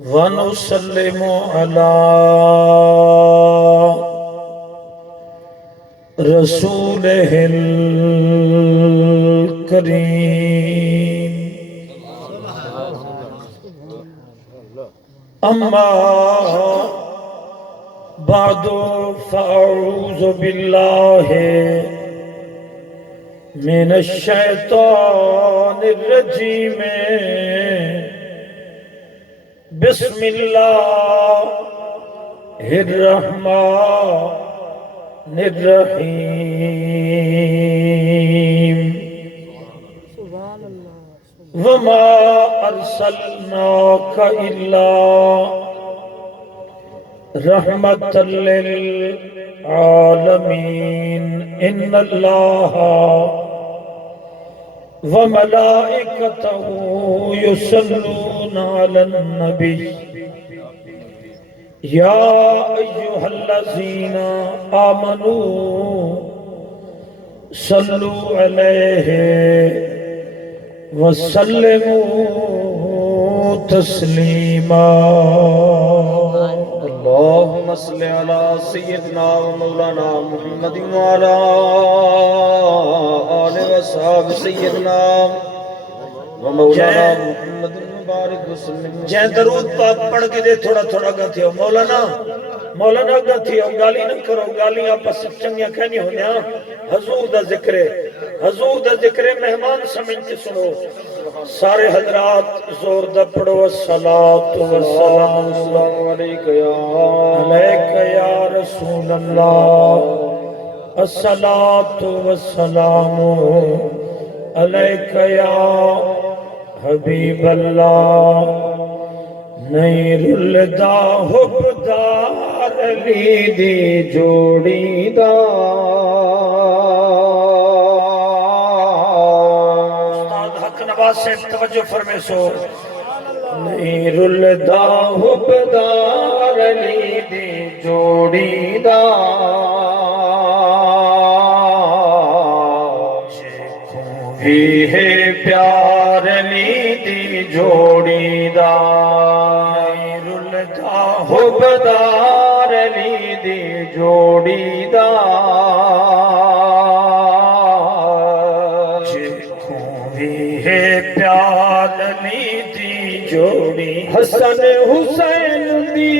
ونسلم على رسوله الكريم أما بعد فأعوذ بالله من الشيطان الرجيم بسم الله الرحمن الرحيم وما أرسلناك إلا رحمة للعالمين إن الله وملائكته يصلون على النبي يا أيها الذين آمنوا صلوا عليه وسلموا تسليما اللهم صل على سيدنا ومولانا محمد وعلى آله وصحبه سيدنا ومولانا محمد مبارک وسلم جے درود پاک پڑھ کے دے تھوڑا تھوڑا گا تھیو مولانا گا تھیو گالی نہ کرو گالی آپس چنگیاں کہنی ہونے حضور دا ذکر مہمان سمجھ کے سنو سارے حضرات زور دا پڑھو السلام علیکہ یا رسول اللہ الصلاة والسلام علیکہ یا حبیب اللہ نیر الدا حبدار علی دی جوڑی دا استاد حق نواز سے توجہ فرمے سو نیر الدا حبدار علی دی جوڑی دا بھی ہے پیار علی دی جوڑی دا نیر الدا حبدار علی دی جوڑی دا بھی ہے پیار علی دی جوڑی حسن حسین دی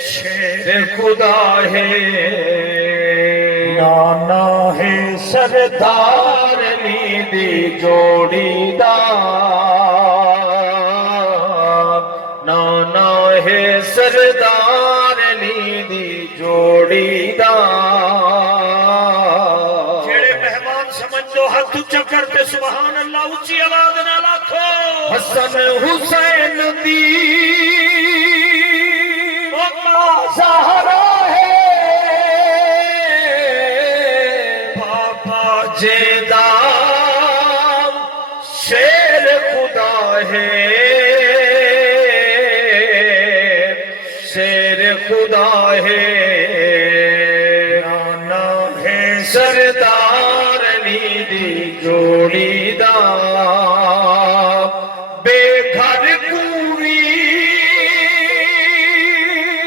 شیر خدا ہے نانا ہے سردار علی دی جوڑی دا نانا ہے سردار علی دی جوڑی دا جڑے مہمان سمجھو ہاتھ اونچا کرتے سبحان اللہ اونچی آواز نال آکھو حسن حسین دی سہارا ہے بابا جیدہ شیر خدا ہے شیر خدا ہے نانا ہے سردار علی دی جوڑی دا بے گھر کوری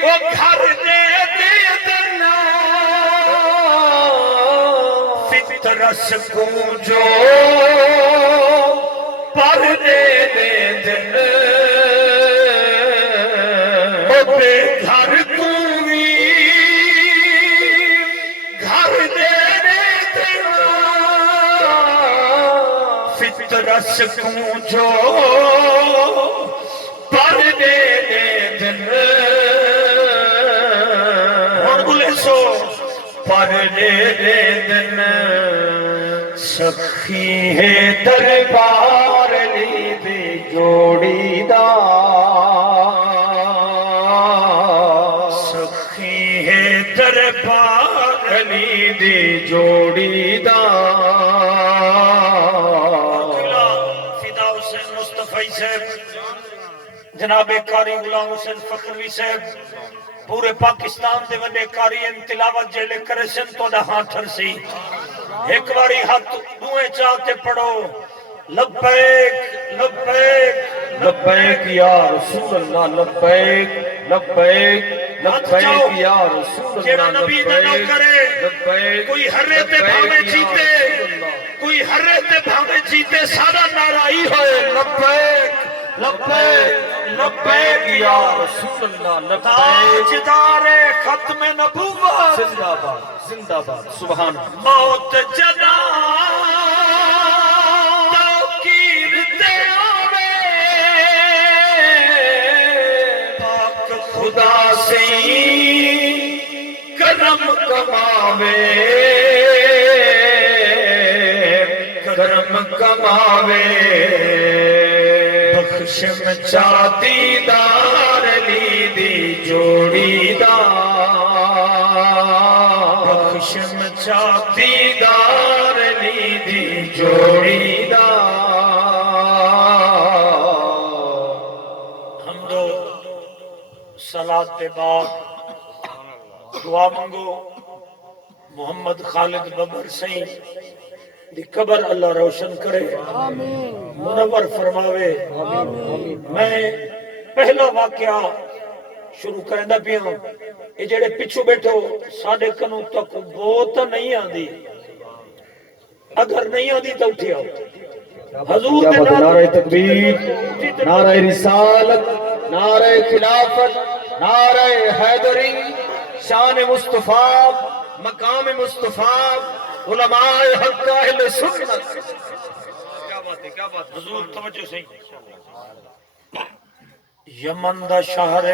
وہ گھر دے دینا فطرس کو جو پر دے دن وہ بے گھر کوری گھر دے دینا فطرس کو جو پر دے دن پر دے دن سخی ہے دربار علی دی جوڑی دا سخی ہے دربار علی دی جوڑی دا مصطفی صاحب، جناب قاری غلام حسین فخروی صاحب، پورے پاکستان دے وڈے قاری ان تلاوت جیلے کرے سن تو دا ہاتھر سی ایک باری ہاتھ دوئے چاہتے پڑھو لبیک لبیک لبیک یا رسول اللہ لبیک لبیک لبیک یا رسول جیڑا اللہ نبی دا نو کرے لبیک کوئی ہرے تے بھاوے جیتے کوئی ہرے تے بھاوے جیتے سارا نارائی ہوئے لبیک لبیک لبیک یا رسول اللہ لبیک تاجدار ختم نبوت زندہ باد زندہ باد سبحان اللہ موت جنا توقیر دے آوے پاک خدا سے کرم کماوے کرم کماوے بخش میں چاہتی دار لی دی جوڑی دار بخش میں چاہتی دیدار لی دی جوڑی دار حمدو صلاة کے بعد دعا منگو محمد خالد ببر سین دی قبر اللہ روشن کرے منور فرماوے میں پہلا واقعہ شروع کرنا پیا یہ جڑے پچھو بیٹھو ساڑھے کنوں تک بہت نہیں آندی اگر نہیں آندی تو اٹھی آؤ حضور کیا دے بات ہے؟ نال نعرہ تکبیر نعرہ رسالت نعرہ خلافت نعرہ حیدری شان مصطفیٰ مقام مصطفیٰ علماء حق اہل سنت کیا بات ہے کیا بات ہے حضور توجہ سے یمن دا شہر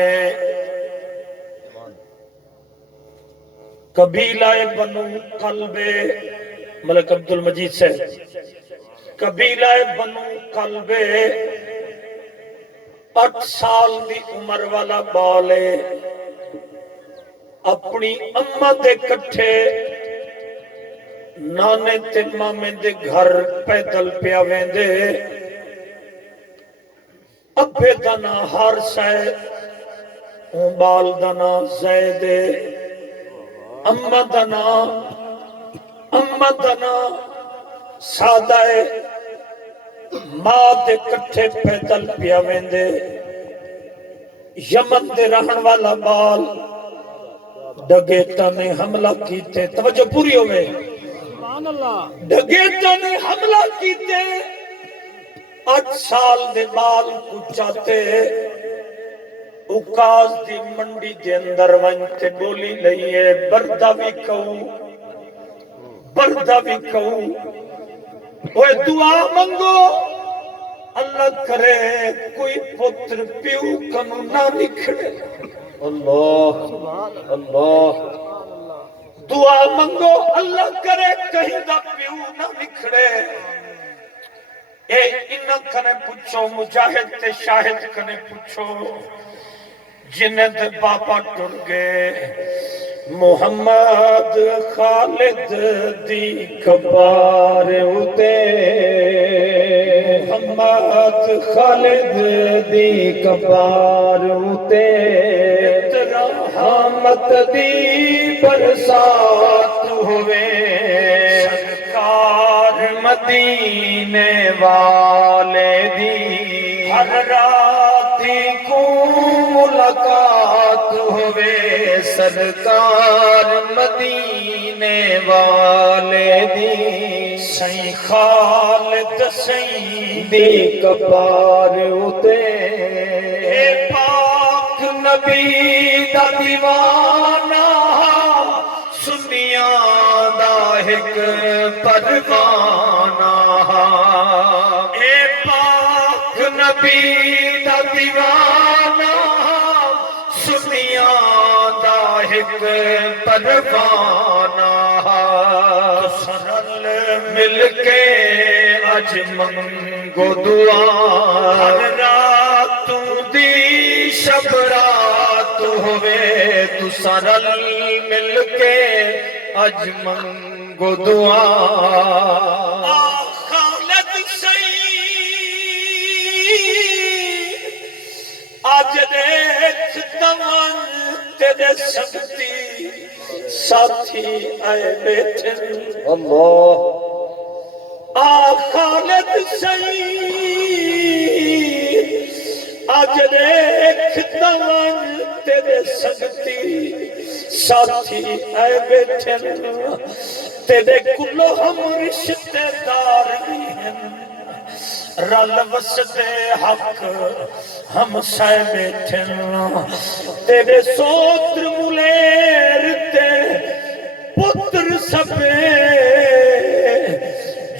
قبیلہ بنو قلب ملک عبد المجید سے قبیلہ بنو قلب 8 سال دی عمر والا بالے اپنی اماں دے کٹھے نانے تے مامے دے گھر پیدل پیا ویندے ابے دا نام حارث ہے بال دا نام زید اما دا نام سادہ ہے ماں دے کٹھے پیدل پیا ویندے یمن دے رہن والا بال ڈگیٹا نے حملہ کیتے توجہ پوری ہوئے ڈگیٹا نے حملہ کیتے 8 سال دے بال کچاتے اکاز دی منڈی دے اندر ونتے بولی لئیے بردہ بھی کہوں اوہ دعا منگو اللہ کرے کوئی پتر پیو کنو نہ نکھڑے اللہ اللہ دعا منگو اللہ کرے کہیں دا پیو نہ نکھڑے اے انہاں کنے پوچھو مجاہد تے شاہد کنے پوچھو جنہیں دے باپا ٹر گئے محمد خالد دی کبار ہوتے محمد خالد دی کبار ہوتے رحمت دی برسات ہوئے سرکار مدینے والے دی ہر رات کو ملاقات ہوئے سرکار مدینے والے دی سائیں خالد سائیں دی کبار ہوتے اے پاک نبی دا دیوانہ سنیاں دا ایک پروانہ اے پاک نبی دا دیوانہ سنیاں دا ایک پروانہ سرل مل کے اج منگو دعا ہر راتوں دی شب رات ہوئے تو سرل مل کے اج منگو دعا خالد سید آج دیکھ تمن تیرے سنگتی ساتھی آئے بیٹھے اللہ آ خالد سعید آج دیکھ تمن تیرے سنگتی ساتھی آئے بیٹھے تیرے کلو ہم رشتے دار بھی ہیں رل وسدے حق ہم سائے بیٹھے تیرے سوتر ملیر تے پتر سبے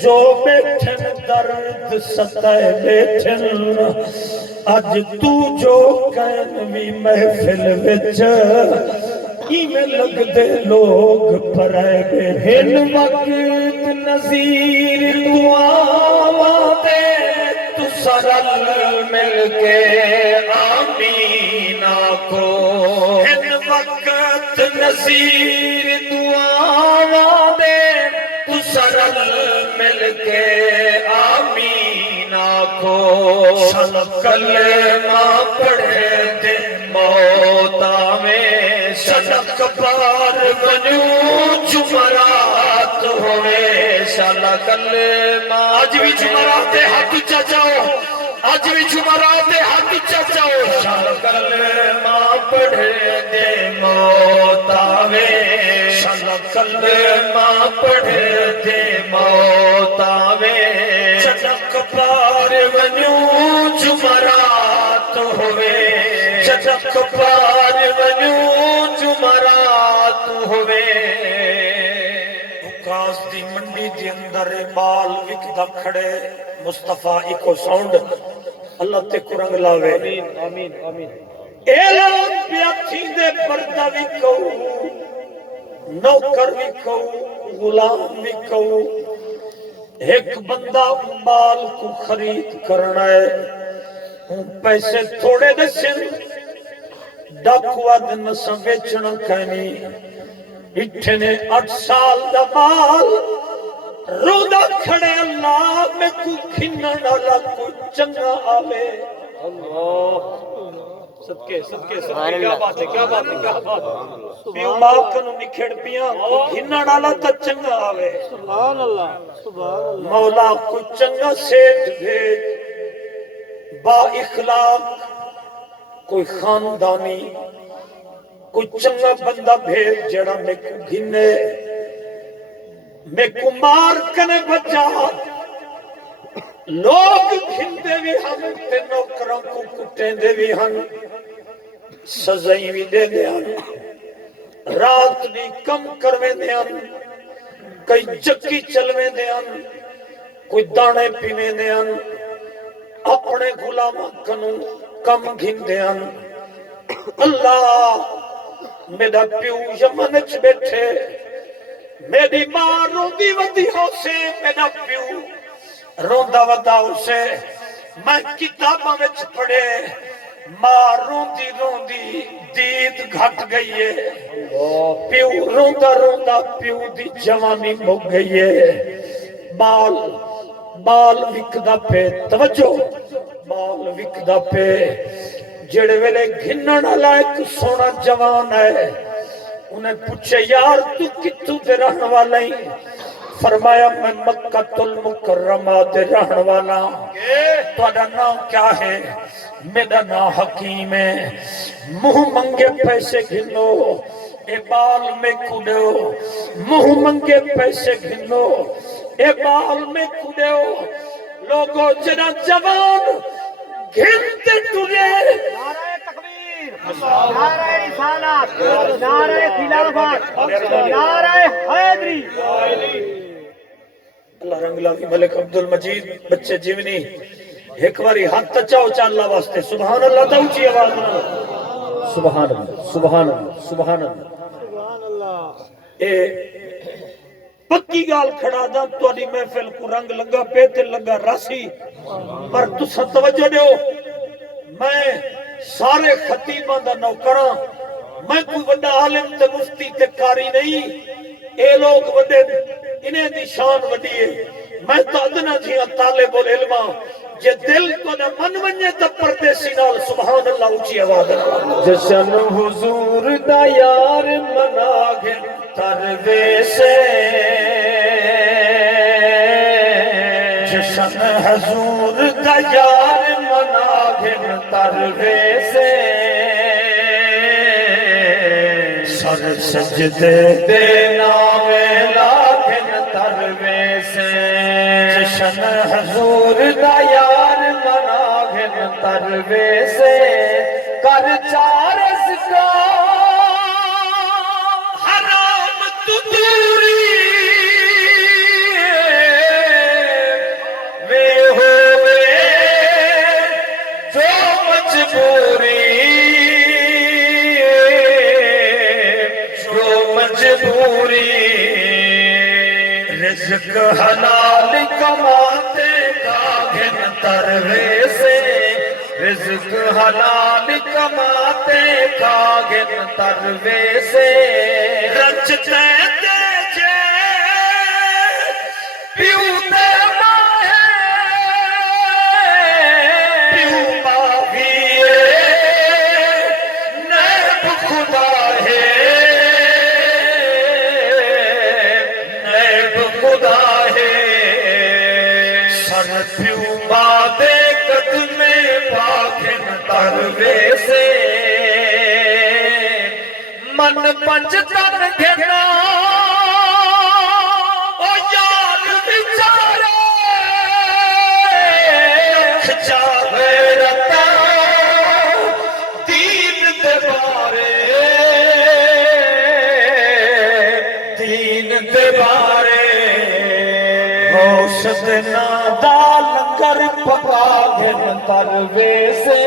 جو بیٹھن درد ستائے بیٹھن اج تو جو کہن بھی محفل وچ میں لگ دے لوگ پرائے بیٹھن وقت نظیر دعا دے تو سرل مل کے آمین آکھو ہن وقت نظیر دعا دے تو سرل مل کے آمین آکھو سن کلمہ پڑھے دے موت آویں صدق بار بنو جمعرات ہوئے شالا کلمہ آج بھی جمعرات حق چاچاؤ آج بھی جمعرات حق چاچاؤ شالا کلمہ پڑھے دے موت آوے شالا کلمہ پڑھے دے موت آوے صدق بار بنو جمعرات ہوئے صدق بار بنو جمعرات ہوئے اکاس دی منڈی دی اندر بال وکدا کھڑے مصطفیٰ ایکو ساؤنڈ اللہ تے کرنگ لاوے آمین آمین آمین اعلان پیاتھی دے پردہ وکو نوکر وکو غلام وکو ایک بندہ بال کو خرید کرنا ہے پیسے تھوڑے دسن ڈاکوا دن سویچنا کہنی اٹھے نے 8 سال دا بال رودا کھڑے اللہ میں کو کھننا ڈالا کو چنگا آوے اللہ صدقے صدقے صدقے کیا بات ہے کیا بات ہے کیا بات ہے پیو باپ کنو نکھڑ پیاں کو کھننا ڈالا تا چنگا آوے سبحان اللہ سبحان اللہ مولا کو چنگا سیٹ بھیج با اخلاق کوئی خاندانی کوئی چنگا بندہ بھیج جڑا میں کو گھنے میں کو مار کنے بچا لوگ گھندے بھی ہم تے نوکروں کو کٹیں دے بھی ہم سزائیں بھی دے دے ہم رات بھی کم کرویں دے ہم کئی چکی چلویں دے ہم کوئی دانے پیویں دے ہم اپنے غلامہ کنوں کم گھندے ہم اللہ میرا پیو یمنچ بیٹھے میری ماں روندی ودی ہو سے میرا پیو روندا ودا ہو سے میں کتاباں وچ پڑھے ماں روندی روندی دید گھٹ گئی ہے پیو روندا روندا پیو دی جوانی مک گئی ہے بال وکدا پہ توجہ بال وکدا پہ جڑے ویلے گھنن والا ایک سونا جوان ہے انہیں پوچھے یار تو کتوں دے رہن والا ہی فرمایا میں مکہ المکرمہ دے رہن والا تہاڈا نام کیا ہے میرا نام حکیم ہے منہ منگے پیسے گھنو اے بال میں کڈو منہ منگے پیسے گھنو اے بال میں کڈو لوگوں جنا جوان گھنتے تلے نعرہ تکبیر نعرہ رسالت نعرہ خلافت نعرہ حیدری اللہ رنگ لاوی ملک عبدالمجید بچے جیونی ایک باری ہاتھ تچاؤ چاللہ واسطے سبحان اللہ تا اونچی آواز نہ سبحان اللہ سبحان اللہ سبحان اللہ اے پکی گال کھڑا دا تواڈی محفل کو رنگ لگا پے تے لگا راسی پر تساں توجہ دیو میں سارے خطیباں دا نوکراں میں کوئی بڑا عالم تے مفتی تے قاری نہیں اے لوگ بڑے انہیں دی شان وڈی ہے میں تو ادنا جیاں طالب العلم جے دل تو نہ من ونجے تے پردیسی نال سبحان اللہ اونچی آواز جشن حضور دا یار مناگن تروے سے جشن حضور دا یار مناگن تروے سے سر سجدے دینا میں لاگن تروے سے جشن حضور دا یار مناگن تروے سے کر چارس کا حرام تو دوری میں ہوئے جو مجبوری جو مجبوری رزق حلال کماتے کاغن تروے سے رزق حلال کماتے کاغن تروے سے رچتے تیجے پیوتے ماہے پیو باغیے نیب خدا ہے نیب خدا ہے سر پیو بادے قدم پاکن تروے سے من پنج تن گھنا او یار بیچارے کھچا غیرتا دین دے بارے دین دے بارے غوث دینا دال کر پکاگن تروے سے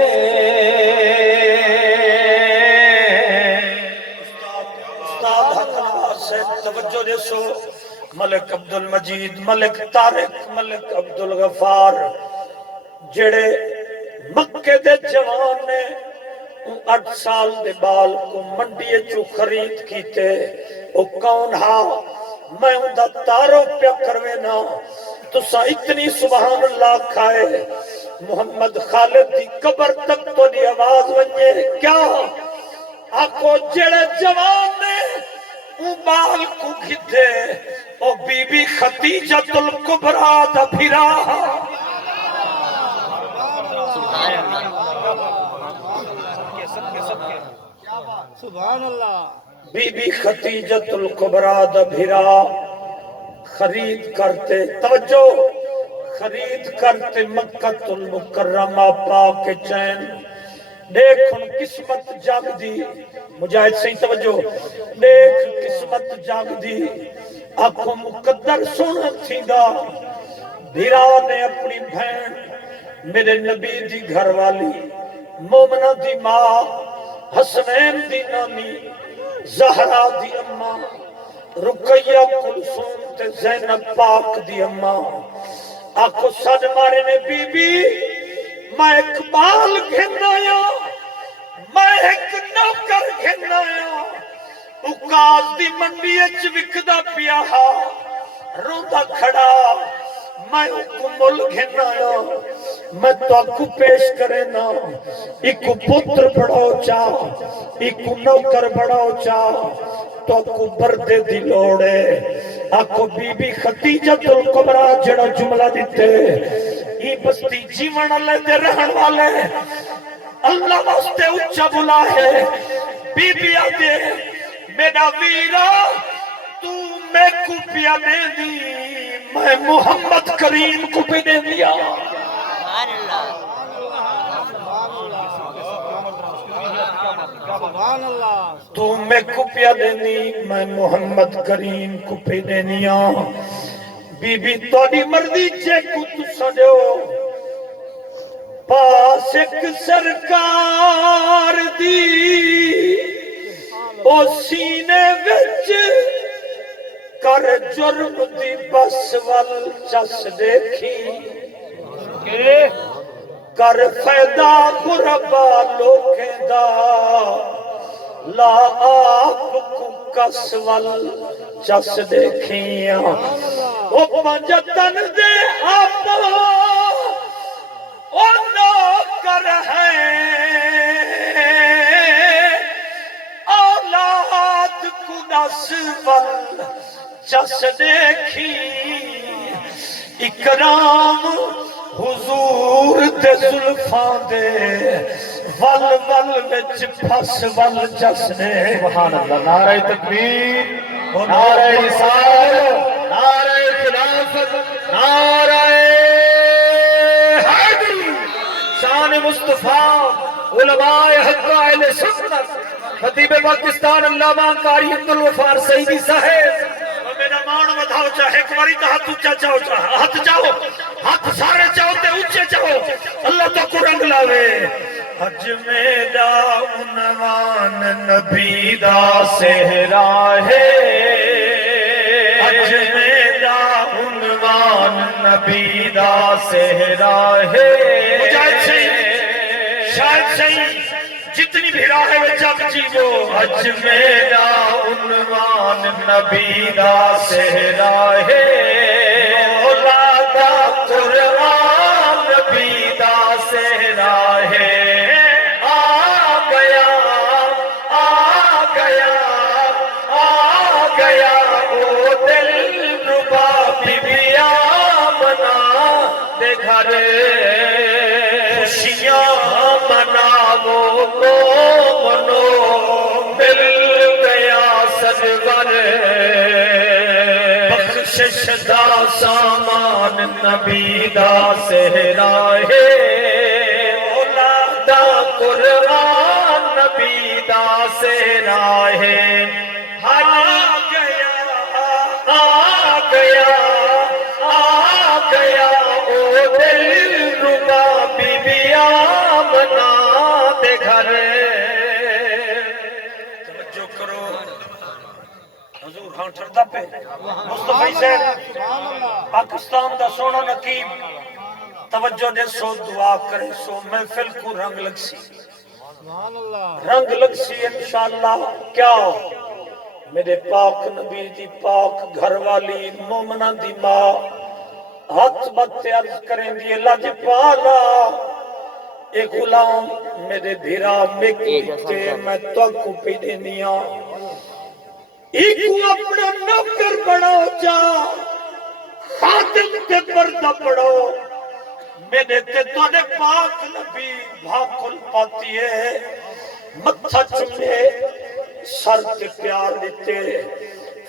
استاد حق نواز سے توجہ دے سو ملک عبدالمجید ملک طارق ملک عبدالغفار جڑے مکے دے جوان نے 8 سال دے بال کو منڈی چو خرید کیتے او کون ہا میں ان دا تارو پیا کروے نا تسا اتنی سبحان اللہ کھائے محمد خالد دی قبر تک تو دی آواز ونجے کیا آکو جڑے جوان نے او بال کو گھتے او بی بی خدیجۃ الکبریٰ دا پھرا سبحان اللہ بی بی خدیجۃ الکبریٰ دا بھرا خرید کرتے توجہ خرید کرتے مکہ المکرمہ پاک چین دیکھ ان قسمت جاگ دی مجاہد صحیح توجہ دیکھ قسمت جاگ دی آنکھوں مقدر سونا تھی دا بھرا نے اپنی بہن میرے نبی دی گھر والی مومنہ دی ماں حسنین دی نانی زہرا دی اماں رقیہ کلثوم تے زینب پاک دی اماں آکو سن مارے نے بی بی میں اقبال گھنایا میں ایک نوکر گھنایا اکاز دی منڈی اچ وکدا پیا روندا کھڑا میں اکو مل گھنایا میں تو اکو پیش کرے نا اکو پتر بڑھاؤ چاہ اکو نوکر بڑھاؤ چاہ تو اکو بردے دی لوڑے اکو بی بی خدیجۃ الکبریٰ جڑا جملہ دیتے ای بستی جیون اللہ دے رہن والے اللہ واسطے اچھا بلا ہے بی بی آدھے میرا ویرا تو میں کو پیا دے دی میں محمد کریم کو بھی دے دیا سبحان اللہ تو میں کو پیا دینی میں محمد کریم کو پی دینیا بی بی توڑی مرضی چے کو تو سجو پاس ایک سرکار دی او سینے وچ کر جرم دی بس وال چس دیکھی کر فیدہ غربا لوکیں دا لا آپ کو کس وال چس دیکھیاں او پنجتن دے آپ او نوکر ہے جس ول جس دیکھی اکرام حضور دے زلفاں دے ول ول وچ پھس ول جس نے سبحان اللہ نعرہ تکبیر نعرہ رسالت نعرہ خلافت نعرہ حیدری شان مصطفیٰ علماء حق اہل سنت خطیب پاکستان علامہ قاری عبدالغفار سعیدی صاحب میرا مان ودھاؤ چاہے ایک باری تو ہاتھ اونچا چاہو ہاتھ چاہو ہاتھ سارے چاہو تے اونچے چاہو اللہ تو کو رنگ لاوے حج میرا عنوان نبی دا صحرا ہے حج میرا عنوان نبی دا صحرا ہے مجاہد صحیح شاید صحیح جتنی بھی راہ ہے وہ جگ جیو حج میرا عنوان نبی دا صحرا ہے مولا دا قرآن نبی دا صحرا ہے آ گیا آ گیا آ گیا او دل ربا بی بیا منا دے گھر خوشیاں مناو کو منو مل گیا سرور بخشش دا سامان نبی دا صحرا ہے مولا دا قرآن نبی دا صحرا ہے ہر گیا آ گیا آ گیا او دل ربا بی بیا بنا دے گھر توجہ کرو حضور ہاں ٹھردا پہ مصطفی صاحب پاکستان دا سونا نقیب توجہ دے سو دعا کرے سو محفل کو رنگ لگ سی سبحان اللہ رنگ لگ سی انشاءاللہ کیا میرے پاک نبی دی پاک گھر والی مومنہ دی ماں ہاتھ بات عرض کریں دی لج پالا ایک غلام میرے بھیرا مکتے میں تو کو پی دینیا ایکو اپنا نوکر بڑھاؤ جا خاتم کے پردہ پڑھو میرے تے تو نے پاک نبی بھاکل پاتی ہے متھا چلے سر کے پیار دیتے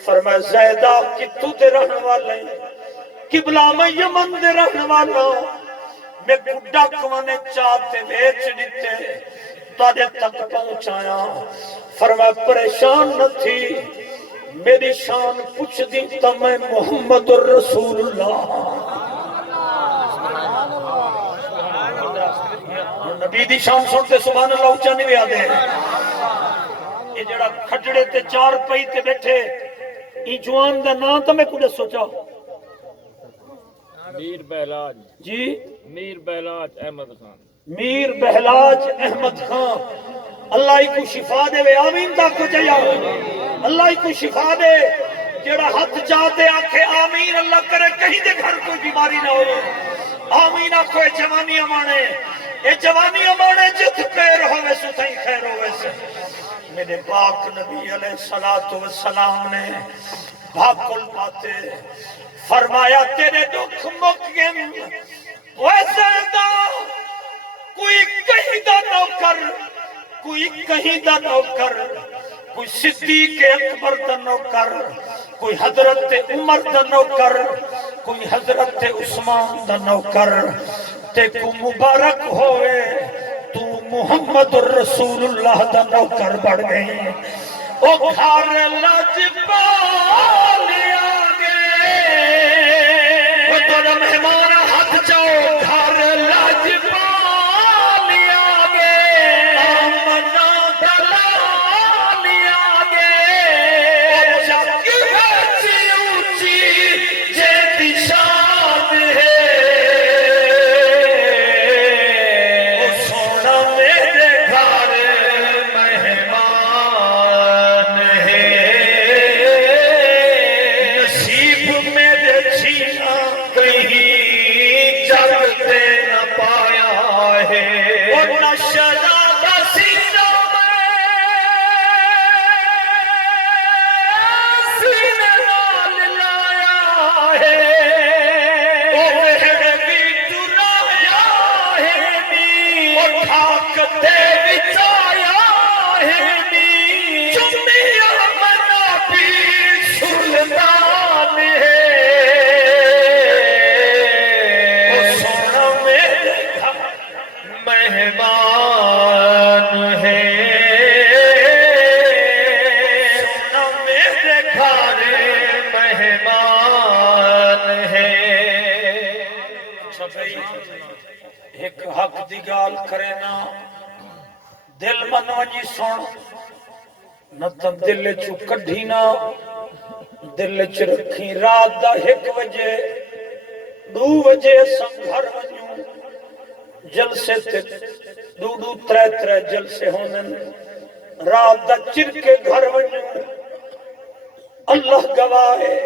فرمائے زیدہ کی تو دے رہنے والے قبلہ میں یمن دے رہنے والا میں گڈا کوانے چاہتے بیچ دیتے تاجے تک پہنچایا فرمائے پریشان نہ تھی میری شان پوچھ دی تا میں محمد الرسول اللہ نبی دی شان سنتے سبحان اللہ اچھا نہیں بھی آدھے یہ جڑا کھجڑے تے چار پئی تے بیٹھے ای جوان دا نام تا میں کچھ سوچا میر بہلاج جی میر بہلاج احمد خان میر بہلاج احمد خان اللہ ہی کو شفا دے وے آمین دا کو جایا اللہ ہی کو شفا دے جڑا ہاتھ چاہتے آکھے آمین اللہ کرے کہیں دے گھر کوئی بیماری نہ ہو آمین آکھو اے جوانی امانے اے جوانی امانے جت پیر ہوئے سو تھیں خیر ہوئے سے میرے پاک نبی علیہ السلام نے بھاکل پاتے فرمایا تیرے دکھ مکیم ویسے دا کوئی کہیں دا نوکر کوئی کہیں دا نوکر کوئی صدیق اکبر دا نوکر کوئی حضرت عمر دا نوکر کوئی حضرت عثمان دا نوکر تے کو مبارک ہوئے تو محمد الرسول اللہ دا نوکر بڑھ گئی او گھر لج پالیا گے وہ تو مہمان ہاتھ چاؤ گھر لج پالیا گے آمنا دلالیا گے جگ اونچی اونچی جے دشان ہے او سونا میرے گھر مہمان ہے نصیب میرے چھینا کہیں جگ دے نہ پایا ہے اور نہ شراب سینوں میں تے وچایا ہے نی چمیا منا پیر سلطان ہے سونا میرے گھر مہمان ہے سونا میرے گھر مہمان ہے ایک حق دی گال کرے نا دل من ونجی سن نہ تن دل چو کڈھی نا دل چ رکھی رات دا 1 بجے 2 بجے سن گھر ونجوں جلسے تے 2 3 جلسے ہونن رات دا چر کے گھر ونجوں اللہ گواہ ہے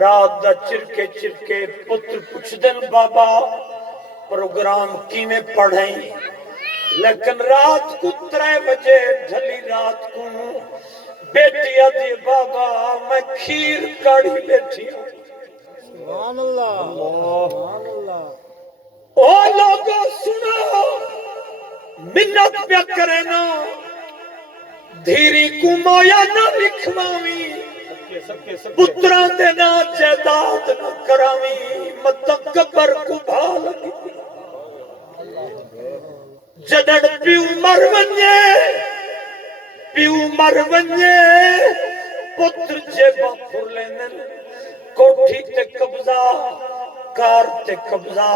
رات دا چرکے پتر پوچھ دن بابا پروگرام کی میں پڑھیں لیکن رات کو 3 بجے ڈھلی رات کو بیٹی آدھی بابا میں کھیر کاڑی بیٹھی ہوں سبحان اللہ سبحان اللہ او لوگوں سنو منت پیا کرے نا دھیری کو مویا نہ لکھواوی پتران دے نا جائیداد نہ کراوی مطلب قبر کو بھال جدڑ پیو مر ونجے پتر جیبا پھر لینن کوٹھی تے قبضہ کار تے قبضہ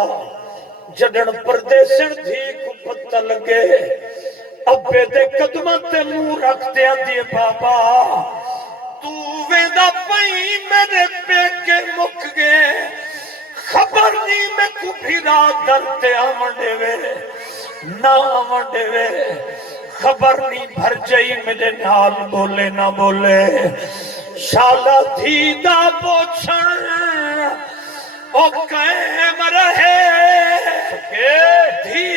جدڑ پردیسن دھی کو پتہ لگے ابے دے قدمہ تے منہ رکھ دیا دیے بابا تو ویدہ پئی میرے پیکے مک گئے خبر نہیں میں کو بھی رات درتے آمنڈے وے نہ آمنڈے وے خبر نہیں بھر جائی میرے نال بولے نہ بولے شالا دھیدہ پوچھن او قائم رہے دھی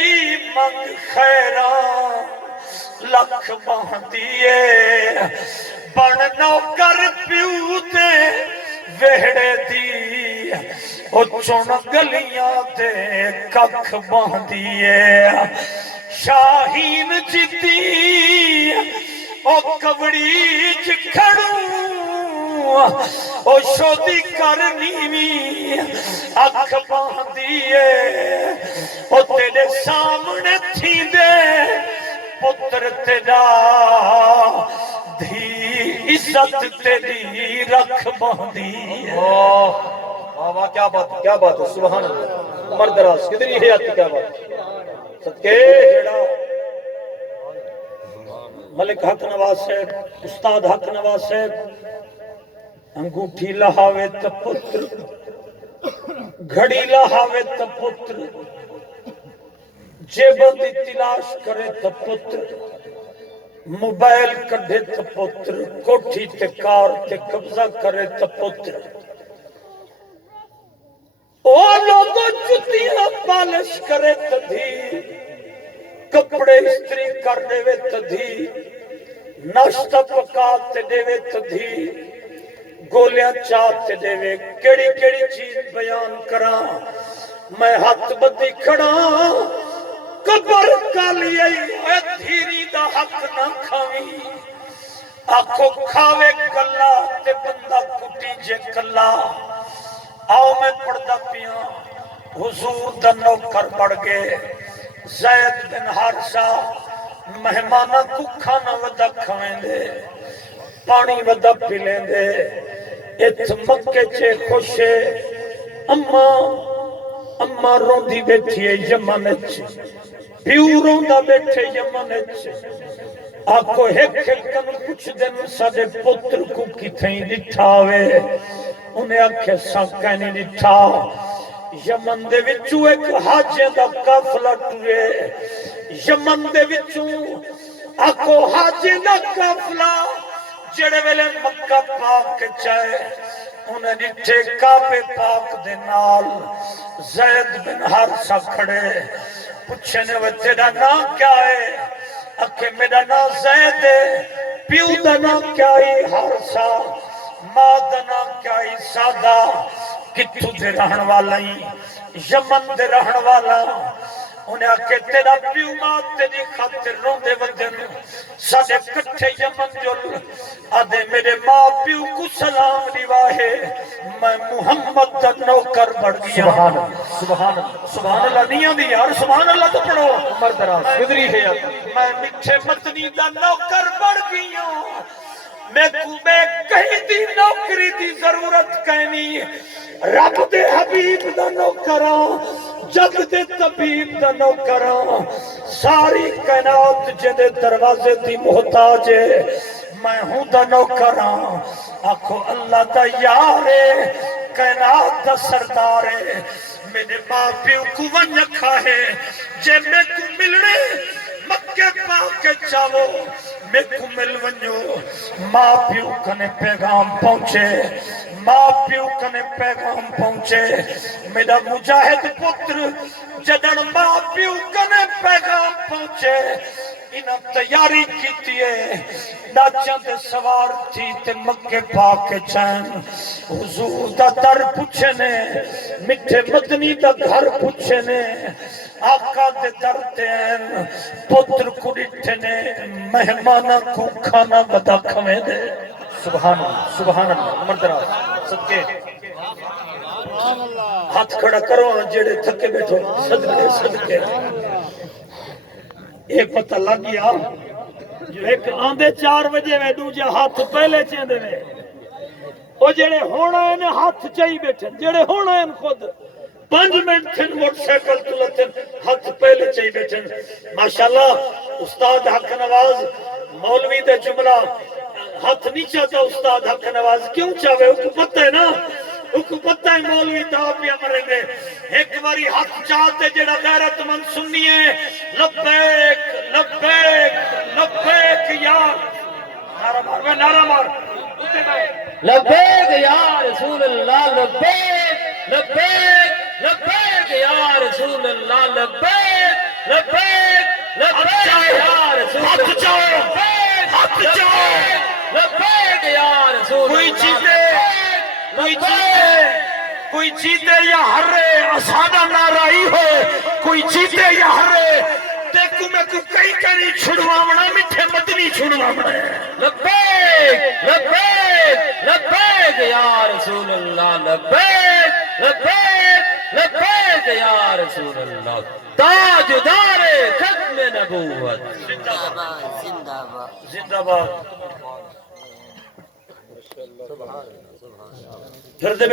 منگ خیران لکھ باندھیے بن نوکر پیو تے وہڑے دی او چون گلیاں تے ککھ باندھیے شاہین جتی او کبڑی جکھڑوں او شودی کرنی بھی اکھ باندھیے او تیرے سامنے تھی دے پتر تیرا دھی عزت تیری رکھ باندھی واہ کیا بات ہے سبحان اللہ مردراز کتنی حیات کیا بات صدقے جڑا ملک حق نواز صاحب استاد حق نواز صاحب انگوٹھی لہاوے تا پتر گھڑی لہاوے تا پتر جیبوں دی تلاش کرے تا پتر موبائل کڑھے تا پتر کوٹھی تے کار تے قبضہ کرے تا پتر او لوگوں جتیاں پالش کرے تا دھی کپڑے استری کر دے وے تا دھی ناشتہ پکا تے دے وے تا دھی گولیاں چاہتے دے وے کیڑی چیز بیان کراں میں ہاتھ بدی کھڑا قبر کالی اے دھیری دا حق نہ کھاوی آکھو کھاوے کلا تے بندہ کٹی جے کلا آؤ میں پڑھدا پیاں حضور دا نوکر پڑھ گئے زید بن حارثہ مہمانہ کو کھانا ودا کھویں دے پانی ودا پی لیں دے ات مکے چے خوشے اماں روندی بیٹھی ہے یمنچ پیو روندا بیٹھے یمنچ آکو ایک کن کچھ دن سادے پتر کو کتھیں ڈٹھاوے انہیں آکھے سانکہ نہیں ڈٹھا یمن دے وچوں ایک حاجے دا قافلہ ٹرے یمن دے وچوں آکو حاجے دا قافلہ جڑے ویلے مکہ پاک چاہے انہیں ڈٹھے کعبے پاک دے نال زید بن حارثہ کھڑے پوچھنے وہ تیرا نام کیا ہے اکھے میرا نام زید ہے پیو دا نام کیا ہے حارثہ ماں دا نام کیا ہے سادہ کتھو دے رہن والا ہی یمن دے رہن والا انہیں آکے تیرا پیو ماں تیری خاطر روندے ودن سادے کٹھے یمن جل آدھے میرے ماں پیو کو سلام دیواہے میں محمد دا نوکر بڑھ گیا سبحان اللہ سبحان اللہ سبحان اللہ نہیں آدھی یار سبحان اللہ تو پڑھو عمر دراز گزری ہے میں میٹھے مدنی دا نوکر بڑھ گیا میں کہیں دی نوکری دی ضرورت کہنی رب دے حبیب دا نوکراں جگ دے طبیب دا نوکراں ساری کائنات جدے دروازے دی محتاج ہے میں ہوں دا نوکراں آکھو اللہ دا یار ہے کائنات دا سردار ہے میرے ماں پیو کو ون رکھا ہے جے میں کو ملنے مکے پاک کے چاہو میں کو مل ونجو ماں پیو کنے پیغام پہنچے ماں پیو کنے پیغام پہنچے میرا مجاہد پتر جدن ماں پیو کنے پیغام پہنچے انہاں تیاری کیتی ہے ناچاں دے سوار تھی تے مکے پاک کے چین حضور دا در پوچھے نے مٹھے مدنی دا گھر پوچھے نے آقا دے در دین پتر کو ڈٹھے نے مہمانہ کو کھانا بدا کھویں دے سبحان اللہ عمر دراز صدقے ہاتھ کھڑا کرو جڑے تھکے بیٹھو صدقے صدقے ایک پتہ لگ گیا جو ایک آندے 4 بجے میں دوجہ ہاتھ پہلے چیندے میں وہ جڑے ہونا ہے ہاتھ چاہی بیٹھے جڑے ہونا ہے خود 5 منٹ تھن موٹر سائیکل تلتن ہاتھ پہلے چاہی بیٹھے ماشاءاللہ استاد حق نواز مولوی دے جملہ ہاتھ نہیں چاہتا استاد حق نواز کیوں چاہے اس کو پتہ ہے نا اس کو پتہ ہے مولوی دا پیا مریں گے ایک باری ہاتھ چاہتے جڑا غیرت مند سنی ہے لبیک لبیک لبیک یار نعرہ مار میں نعرہ مار لبیک یا رسول اللہ لبیک لبیک لبیک یا رسول اللہ لبیک لبیک لبیک یا رسول اللہ ہاتھ چاہو ہاتھ چاہو لبیک یا رسول کوئی اللہ چیتے کوئی چیتے یا ہرے اسادہ نارائی ہو کوئی چیتے یا ہرے دیکھو میں کو کئی کری چھڑواونا مٹھے مدنی چھڑواونا لبیک لبیک لبیک یا رسول اللہ لبیک لبیک لبیک یا رسول اللہ تاجدار ختم نبوت زندہ باد پھر دے